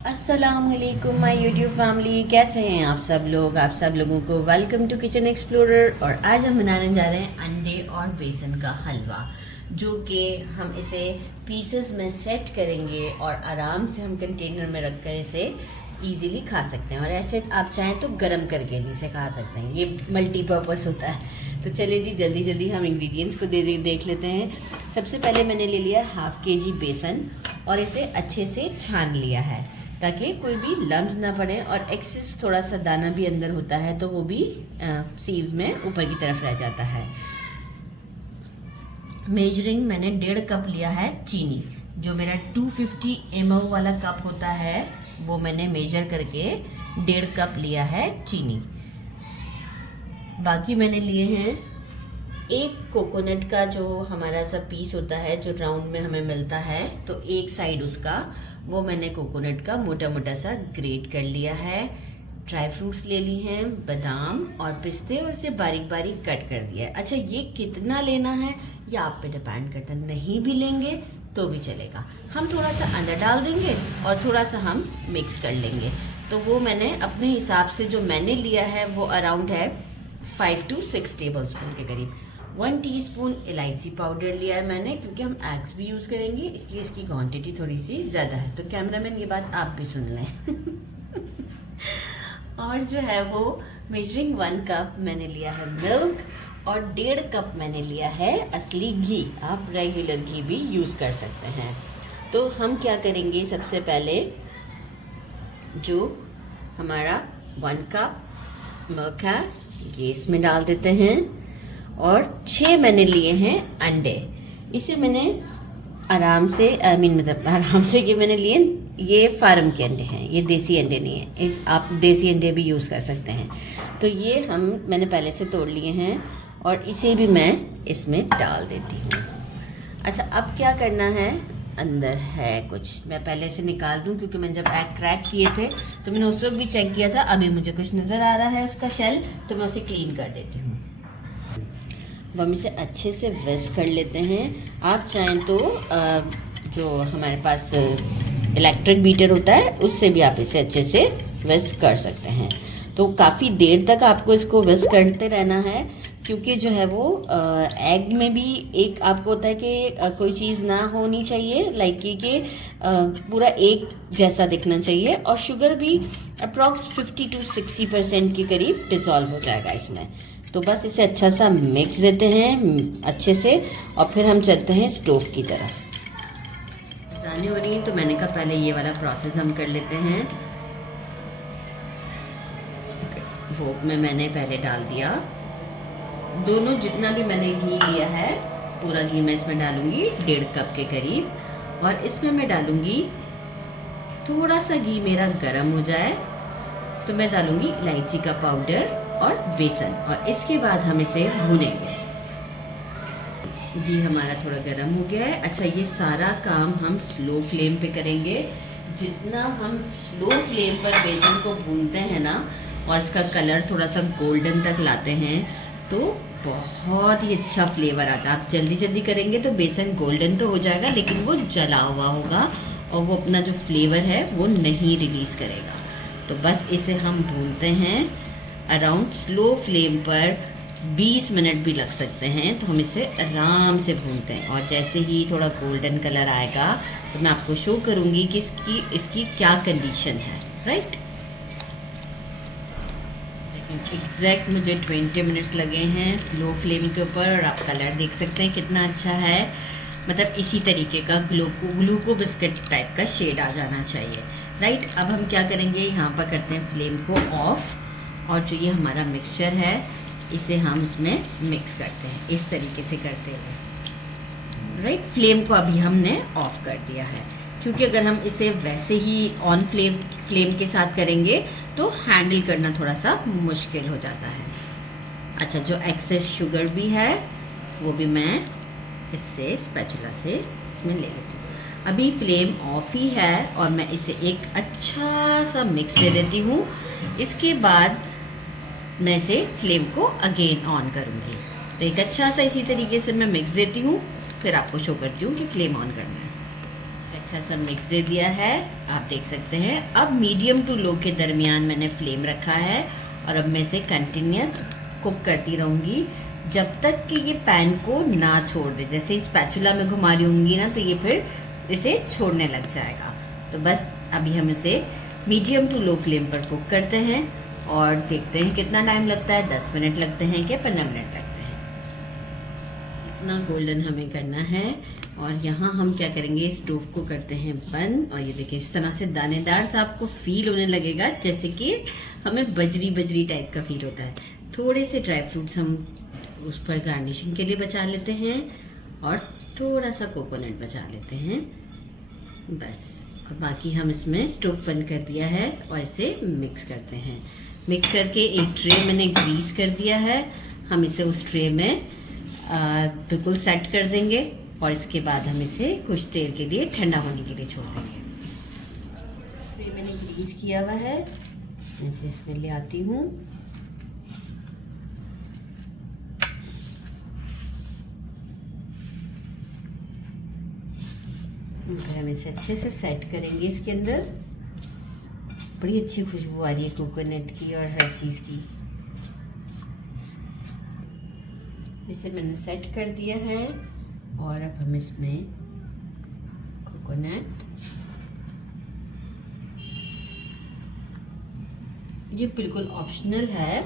अस्सलामुअलैकुम my YouTube family, कैसे हैं आप सब लोग। आप सब लोगों को वेलकम टू किचन एक्सप्लोरर। और आज हम बनाने जा रहे हैं अंडे और बेसन का हलवा, जो कि हम इसे पीसेस में सेट करेंगे और आराम से हम कंटेनर में रखकर इसे इजीली खा सकते हैं। और ऐसे आप चाहें तो गरम करके भी इसे खा सकते हैं, ये मल्टीपर्पज़ होता है। तो चलिए जी, जल्दी जल्दी हम इंग्रेडिएंट्स को देख लेते हैं। सबसे पहले मैंने ले लिया हाफ़ केजी बेसन और इसे अच्छे से छान लिया है ताकि कोई भी लम्स ना पड़े, और एक्सेस थोड़ा सा दाना भी अंदर होता है तो वो भी सीव में ऊपर की तरफ रह जाता है। मेजरिंग मैंने 1.5 कप लिया है चीनी, जो मेरा 250 ml वाला कप होता है वो मैंने मेजर करके 1.5 कप लिया है चीनी। बाकी मैंने लिए हैं एक कोकोनट का जो हमारा सा पीस होता है जो राउंड में हमें मिलता है, तो एक साइड उसका वो मैंने कोकोनट का मोटा मोटा सा ग्रेट कर लिया है। ड्राई फ्रूट्स ले ली हैं, बादाम और पिस्ते, और इसे बारीक बारीक कट कर दिया है। अच्छा, ये कितना लेना है ये आप पे डिपेंड करता है, नहीं भी लेंगे तो भी चलेगा। हम थोड़ा सा अंदर डाल देंगे और थोड़ा सा हम मिक्स कर लेंगे। तो वो मैंने अपने हिसाब से जो मैंने लिया है वो अराउंड है 5 to 6 टेबल स्पून के करीब। 1 टीस्पून इलायची पाउडर लिया है मैंने, क्योंकि हम एग्स भी यूज़ करेंगे इसलिए इसकी क्वांटिटी थोड़ी सी ज़्यादा है। तो कैमरामैन ये बात आप भी सुन लें। और जो है वो मेजरिंग 1 कप मैंने लिया है मिल्क, और 1.5 कप मैंने लिया है असली घी। आप रेगुलर घी भी यूज़ कर सकते हैं। तो हम क्या करेंगे, सबसे पहले जो हमारा 1 कप मिल्क है ये इसमें डाल देते हैं, और 6 मैंने लिए हैं अंडे। इसे मैंने आराम से मतलब आराम से कि मैंने लिए, ये फार्म के अंडे हैं, ये देसी अंडे नहीं है। इस आप देसी अंडे भी यूज़ कर सकते हैं। तो ये मैंने पहले से तोड़ लिए हैं और इसे भी मैं इसमें डाल देती हूँ। अच्छा, अब क्या करना है, अंदर है कुछ, मैं पहले से निकाल दूं क्योंकि मैंने जब एग क्रैक किए थे तो मैंने उस वक्त भी चेक किया था। अभी मुझे कुछ नज़र आ रहा है उसका शेल, तो मैं उसे क्लीन कर देती हूँ। अब हम इसे अच्छे से विस्क कर लेते हैं। आप चाहें तो जो हमारे पास इलेक्ट्रिक बीटर होता है उससे भी आप इसे अच्छे से विस्क कर सकते हैं। तो काफ़ी देर तक आपको इसको विस्क करते रहना है, क्योंकि जो है वो एग में भी एक आपको होता है कि कोई चीज़ ना होनी चाहिए, लाइक कि पूरा एक जैसा दिखना चाहिए, और शुगर भी अप्रॉक्स 50 to 60% के करीब डिज़ोल्व हो जाएगा इसमें। तो बस इसे अच्छा सा मिक्स देते हैं अच्छे से, और फिर हम चलते हैं स्टोव की तरफ। दाने हो रही हैं तो मैंने कहा पहले ये वाला प्रोसेस हम कर लेते हैं। वोक में मैंने पहले डाल दिया दोनों, जितना भी मैंने घी लिया है पूरा घी मैं इसमें डालूंगी 1.5 कप के करीब, और इसमें मैं डालूंगी थोड़ा सा घी मेरा गरम हो जाए तो मैं डालूंगी इलायची का पाउडर और बेसन, और इसके बाद हम इसे भूनेंगे। घी हमारा थोड़ा गरम हो गया है। अच्छा, ये सारा काम हम स्लो फ्लेम पे करेंगे। जितना हम स्लो फ्लेम पर बेसन को भूनते हैं ना, और इसका कलर थोड़ा सा गोल्डन तक लाते हैं, तो बहुत ही अच्छा फ्लेवर आता है। आप जल्दी जल्दी करेंगे तो बेसन गोल्डन तो हो जाएगा, लेकिन वो जला हुआ होगा और वो अपना जो फ्लेवर है वो नहीं रिलीज़ करेगा। तो बस इसे हम भूनते हैं अराउंड स्लो फ्लेम पर, 20 मिनट भी लग सकते हैं। तो हम इसे आराम से भूनते हैं, और जैसे ही थोड़ा गोल्डन कलर आएगा तो मैं आपको शो करूँगी कि इसकी क्या कंडीशन है। राइट, एग्जैक्ट मुझे 20 मिनट्स लगे हैं स्लो फ्लेम के ऊपर, और आप कलर देख सकते हैं कितना अच्छा है। मतलब इसी तरीके का ग्लूको बिस्किट टाइप का शेड आ जाना चाहिए। राइट, अब हम क्या करेंगे, यहाँ पर करते हैं फ्लेम को ऑफ, और जो ये हमारा मिक्सचर है इसे हम इसमें मिक्स करते हैं इस तरीके से करते हुए। राइट, फ्लेम को अभी हमने ऑफ कर दिया है, क्योंकि अगर हम इसे वैसे ही ऑन फ्लेम के साथ करेंगे तो हैंडल करना थोड़ा सा मुश्किल हो जाता है। अच्छा, जो एक्सेस शुगर भी है वो भी मैं इससे स्पैचुला से इसमें ले लेती हूँ। अभी फ्लेम ऑफ ही है और मैं इसे एक अच्छा सा मिक्स दे देती हूँ। इसके बाद मैं इसे फ्लेम को अगेन ऑन करूँगी। तो एक अच्छा सा इसी तरीके से मैं मिक्स देती हूँ, फिर आपको शो करती हूँ कि फ्लेम ऑन करना है। अच्छा सा मिक्स दे दिया है, आप देख सकते हैं। अब मीडियम टू लो के दरमियान मैंने फ्लेम रखा है और अब मैं इसे कंटिन्यूस कुक करती रहूँगी जब तक कि ये पैन को ना छोड़ दे। जैसे इस स्पैचुला में घुमा रही होंगी ना तो ये फिर इसे छोड़ने लग जाएगा। तो बस अभी हम इसे मीडियम टू लो फ्लेम पर कुक करते हैं और देखते हैं कितना टाइम लगता है। 10 मिनट लगते हैं कि 15 मिनट लगते हैं। इतना गोल्डन हमें करना है। और यहाँ हम क्या करेंगे, स्टोव को करते हैं बंद और ये देखिए इस तरह से दानेदार सा आपको फील होने लगेगा, जैसे कि हमें बजरी बजरी टाइप का फील होता है। थोड़े से ड्राई फ्रूट्स हम उस पर गार्निशिंग के लिए बचा लेते हैं और थोड़ा सा कोकोनट बचा लेते हैं बस। और बाकी हम इसमें स्टोव बंद कर दिया है और इसे मिक्स करते हैं। मिक्स करके एक ट्रे मैंने ग्रीस कर दिया है, हम इसे उस ट्रे में बिल्कुल सेट कर देंगे और इसके बाद हम इसे कुछ देर के लिए ठंडा होने के लिए छोड़ देंगे। ट्रे मैंने ग्रीस किया हुआ है, इसे इसमें ले आती हूँ। हम इसे अच्छे से सेट करेंगे इसके अंदर। बड़ी अच्छी खुशबू आ रही है कोकोनट की और हर चीज़ की। इसे मैंने सेट कर दिया है और अब हम इसमें कोकोनट, ये बिल्कुल ऑप्शनल है,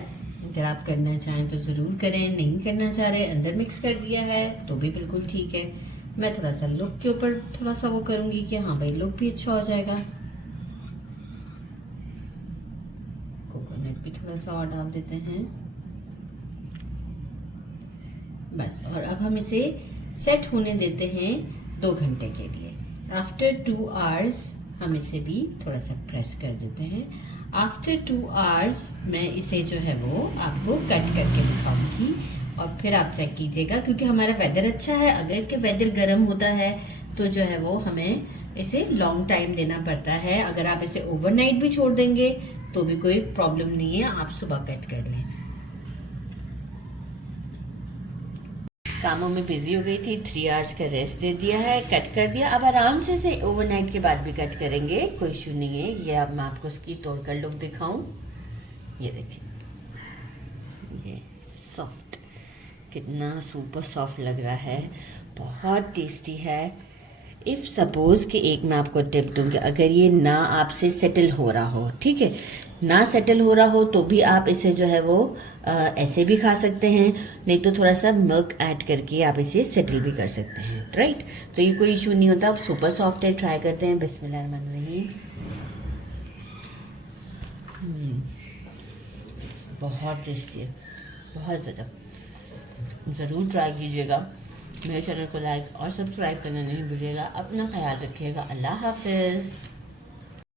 अगर आप करना चाहें तो ज़रूर करें, नहीं करना चाह रहे अंदर मिक्स कर दिया है तो भी बिल्कुल ठीक है। मैं थोड़ा सा लुक के ऊपर थोड़ा सा वो करूँगी कि हाँ भाई लुक भी अच्छा हो जाएगा। कोकोनट भी थोड़ा सा और डाल देते हैं बस। और अब हम इसे सेट होने देते हैं 2 घंटे के लिए। आफ्टर 2 आवर्स हम इसे भी थोड़ा सा प्रेस कर देते हैं। आफ्टर 2 आवर्स मैं इसे जो है वो आपको कट करके दिखाऊंगी और फिर आप चेक कीजिएगा, क्योंकि हमारा वेदर अच्छा है। अगर के वेदर गर्म होता है तो जो है वो हमें इसे लॉन्ग टाइम देना पड़ता है। अगर आप इसे ओवरनाइट भी छोड़ देंगे तो भी कोई प्रॉब्लम नहीं है, आप सुबह कट कर लें। कामों में बिजी हो गई थी, 3 आवर्स का रेस्ट दे दिया है, कट कर दिया। अब आराम से इसे ओवरनाइट के बाद भी कट करेंगे, कोई इशू नहीं है। ये अब मैं आपको इसकी तोड़कर लुक दिखाऊं। ये देखिए, ये सॉफ्ट, कितना सुपर सॉफ्ट लग रहा है, बहुत टेस्टी है। इफ़ सपोज़ कि एक मैं आपको टिप दूँगी, अगर ये ना आपसे सेटल हो रहा हो, ठीक है, ना सेटल हो रहा हो तो भी आप इसे जो है वो ऐसे भी खा सकते हैं, नहीं तो थोड़ा सा मिल्क ऐड करके आप इसे सेटल भी कर सकते हैं, राइट। तो ये कोई इशू नहीं होता। आप सुपर सॉफ्ट है, ट्राई करते हैं। बिस्मिल्लाहिर्रहमानिर्रहीम। बहुत टेस्टी है, बहुत ज़्यादा। ज़रूर ट्राई कीजिएगा। मेरे चैनल को लाइक और सब्सक्राइब करना नहीं भूलिएगा। अपना ख्याल रखिएगा। अल्लाह हाफिज़।